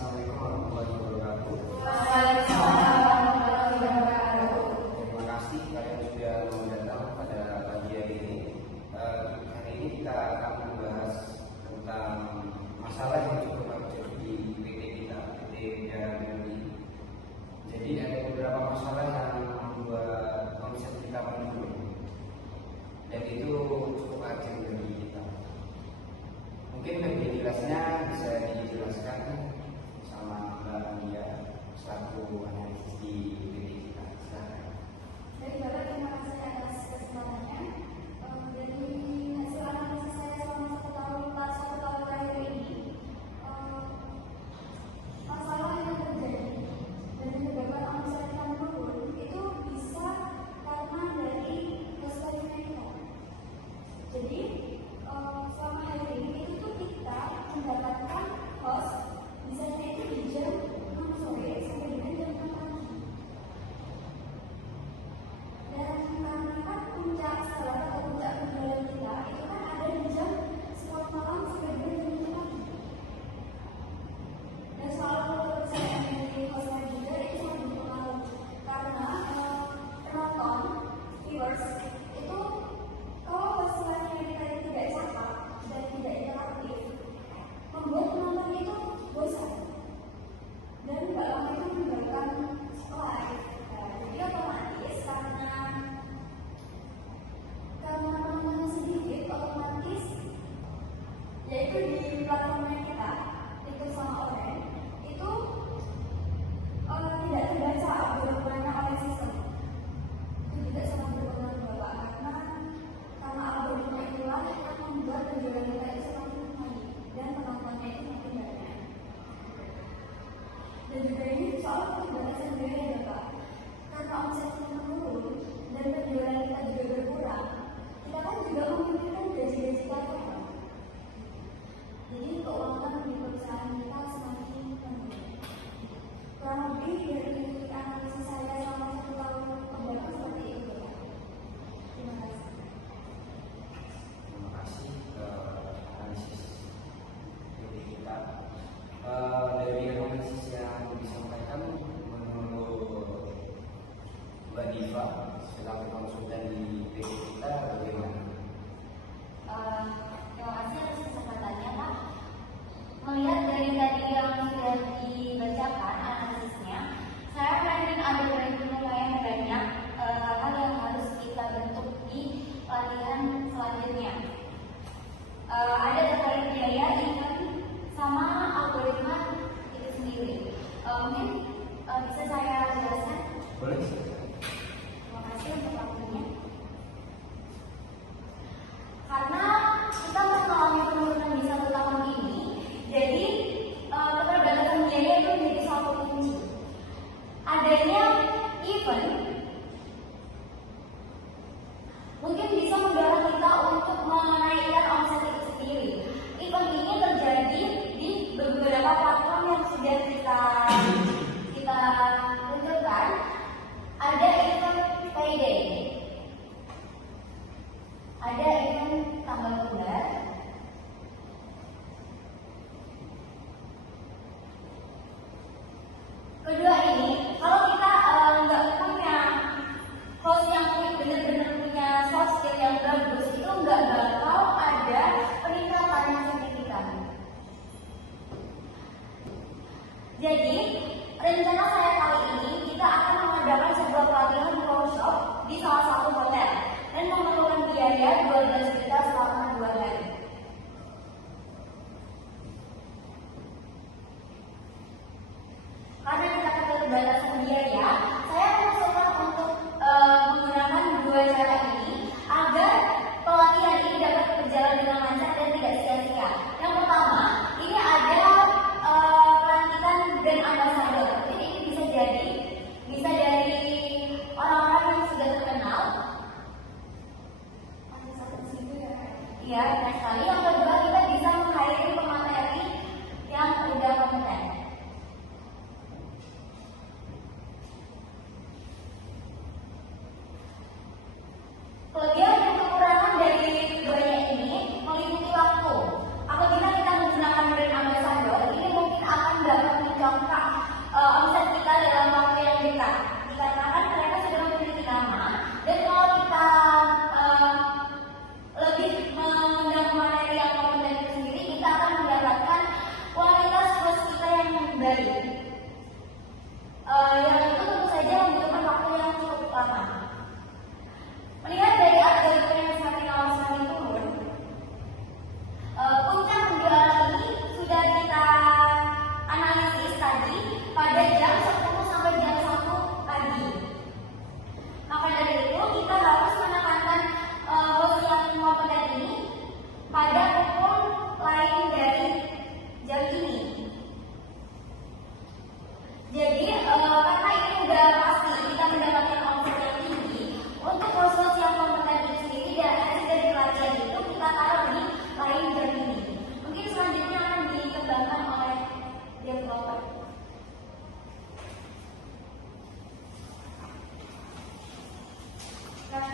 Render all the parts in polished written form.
Assalamualaikum warahmatullahi wabarakatuh. Waalaikumsalam warahmatullahi wabarakatuh. Terima kasih kalian sudah mau datang pada pagi hari ini. Hari ini kita akan membahas tentang masalah yang cukup aktif di PT kita, PT Darah Biologi. Jadi ada beberapa masalah yang membuat omset kita menurun, dan itu cukup aktif bagi kita. Mungkin lebih jelasnya bisa dijelaskan sama Mbak Ania selaku analisis di PT kita. Silakan. Baik, Bapak, terima kasih atas kesempatannya. Dari hasil analisis saya selama 1 tahun terakhir ini, masalah yang terjadi dan menyebabkan omset kita menurun itu bisa karena dari keseluruhan kita. Jadi selama hari ini itu tuh kita mendapatkan host misalnya itu di jam 6 sore sampai dengan jam 6 pagi. Dan karena kan puncak salah atau puncak penjualan kita itu kan ada di jam 10 malam sampai dengan jam 6 pagi. Dan soal kepercayaan dari hostnya juga itu sangat berpengaruh karena penonton, viewers itu kalau hostnya kita itu tidak cakap dan tidak interaktif, membuat penonton itu bosan dan nggak lama itu meninggalkan live. Jadi otomatis karena penontonnya sedikit, otomatis yaitu di platformnya kita itu sama online itu tidak terbaca algoritmanya oleh sistem. Itu juga sangat berpengaruh Bapak karena algoritma itulah yang membuat penjualan kita itu semakin naik dan penontonnya itu makin banyak. Dan juga ini soal pembatasan biaya ya Pak. Karena omset kita menurun dan penjualan kita juga berkurang, kita kan juga memikirkan gaji-gaji karyawan. Jadi keuangan di perusahaan kita semakin menurun. Kurang lebih dari analisis saya selama 1 tahun kebelakang seperti itu Pak. Terima kasih. Terima kasih analisis PT kita. Dari analisis yang disampaikan menurut Mbak Diva selaku konsultan di PT kita bagaimana? Terima kasih atas kesempatannya Pak. Melihat dari tadi yang sudah dibacakan analisisnya, saya yakin ada lumayan banyak hal yang harus kita bentuk di latihan selanjutnya. Ada terkait biaya, income, sama algoritma itu sendiri. Mungkin bisa saya jelaskan? Boleh. Terima kasih untuk waktunya. Karena kita mengalami penurunan di 1 tahun ini, jadi keterbatasan biaya itu menjadi satu kunci. Adanya event mungkin bisa mendorong kita untuk menaikkan omset itu sendiri. Event ini terjadi di beberapa platform yang sudah kita tentukan. Ada event payday, ada event tanggal bulan, kedua ini kalau kita nggak punya host yang benar-benar punya soft skill yang bagus, itu nggak bakal ada peningkatan yang signifikan. Jadi rencana saya kali ini kita akan mengadakan sebuah pelatihan workshop di salah satu hotel dan memerlukan biaya 12 juta selama 2 hari. Karena kita keterbatasan biaya, saya mengusulkan untuk menggunakan 2 cara ini agar pelatihan ini dapat berjalan dengan lancar dan tidak sia-sia. Yang pertama, ini ada pelantikan brand ambassador. Jadi ini bisa dari orang-orang yang sudah terkenal. Iya, benar sekali. Yang kedua, kita bisa meng-hiring pemateri yang sudah kompeten. kembali. Yang itu tentu saja membutuhkan waktu yang cukup lama. Melihat dari algoritma yang semakin lama semakin turun, puncak penjualan ini sudah kita analisis tadi pada jam 10 sampai jam 1 pagi. Maka dari itu kita harus menekankan host yang kompeten ini pada pukul lain dari jam ini. Jadi karena ini sudah pasti kita mendapatkan omset yang tinggi, untuk host yang kompeten itu sendiri dan hasil dari pelatihan itu kita taruh di lain jam ini. Mungkin selanjutnya akan dikembangkan oleh developer. Nah,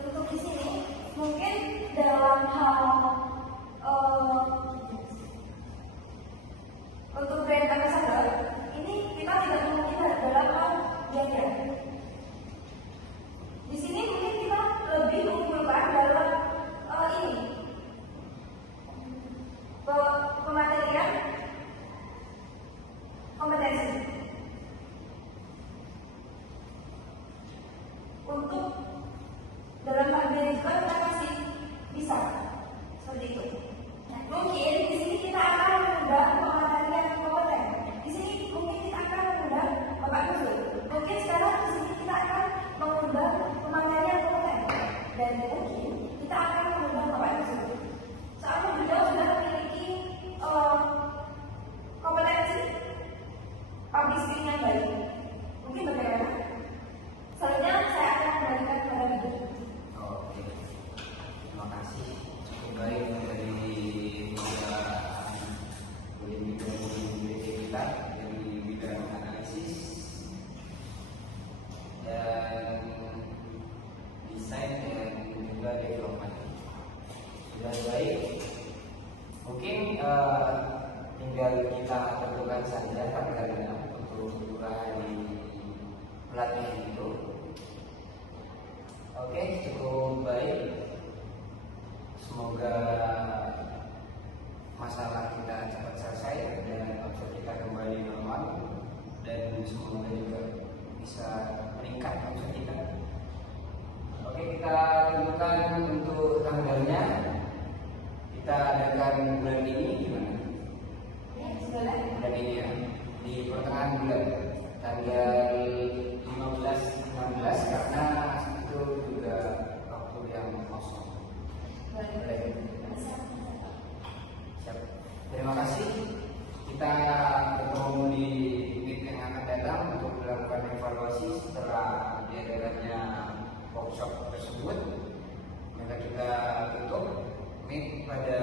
untuk di sini mungkin dalam hal untuk brand ambassador ini kita tidak memungkinkan dalam hal biaya. Di sini mungkin kita lebih mengumpulkan dalam ini pematerian kompetensi untuk dalam hal biaya juga kita masih bisa seperti itu. Mungkin di sini kita akan mengundang pematerian kompeten. Di sini mungkin kita akan mengundang Bapak Nurul. Mungkin sekarang di sini kita akan mengundang pematerian kompeten. Dan mungkin kita akan mengundang Bapak Nurul. Soalnya beliau sudah memiliki kompetensi public speaking yang baik. Mungkin bagaimana? Selanjutnya saya akan kembalikan kepada Ibu. Oke, terima kasih. Cukup baik dari bidang kita dari bidang analisis dan desain dan juga development. Sudah baik. Mungkin tinggal kita tentukan saja tanggalnya untuk hari pelatihan itu. Oke, cukup baik. Semoga masalah kita cepat selesai dan omset kita kembali normal dan semoga juga bisa meningkat omset kita. Oke, kita tentukan untuk tanggalnya. Kita adakan bulan ini gimana? Bulan ini ya, di pertengahan bulan tanggal 15-16 karena itu juga waktu yang kosong. Boleh. Siap. Terima kasih. Kita ketemu di meet yang akan datang untuk melakukan evaluasi setelah diadakannya workshop tersebut. Maka kita tutup meet pada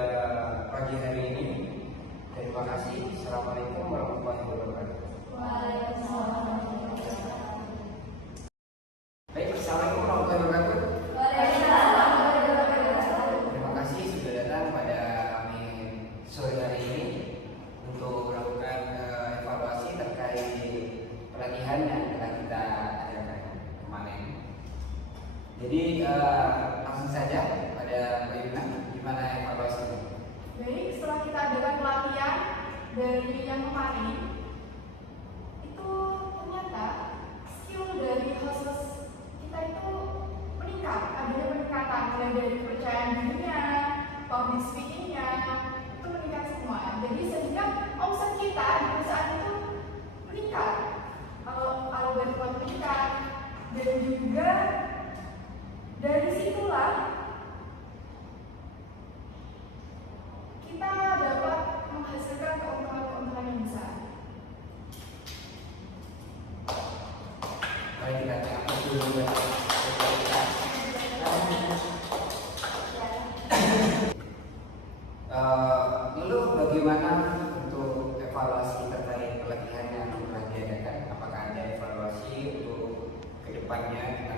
pagi hari ini. Terima kasih. Assalamualaikum warahmatullahi wabarakatuh. Baik, assalamualaikum warahmatullahi wabarakatuh. Terima kasih sudah datang pada kami sore hari ini untuk melakukan evaluasi terkait pelatihan yang telah kita adakan kemarin. Jadi langsung saja pada Mbak Yuna, gimana evaluasinya? Baik, setelah kita adakan pelatihan dari yang kemarin, itu ternyata skill dari host kita itu meningkat, adanya peningkatan mulai dari kepercayaan dirinya, public speakingnya, itu meningkat semua. Jadi sehingga omset kita di perusahaan itu meningkat, algoritma meningkat, dan juga dari situlah kita dapat menghasilkan keuntungan-keuntungan yang besar. Mari kita tengok dulu. Dulu bagaimana untuk evaluasi terkait pelatihan yang telah diadakan? Apakah ada evaluasi untuk kedepannya kita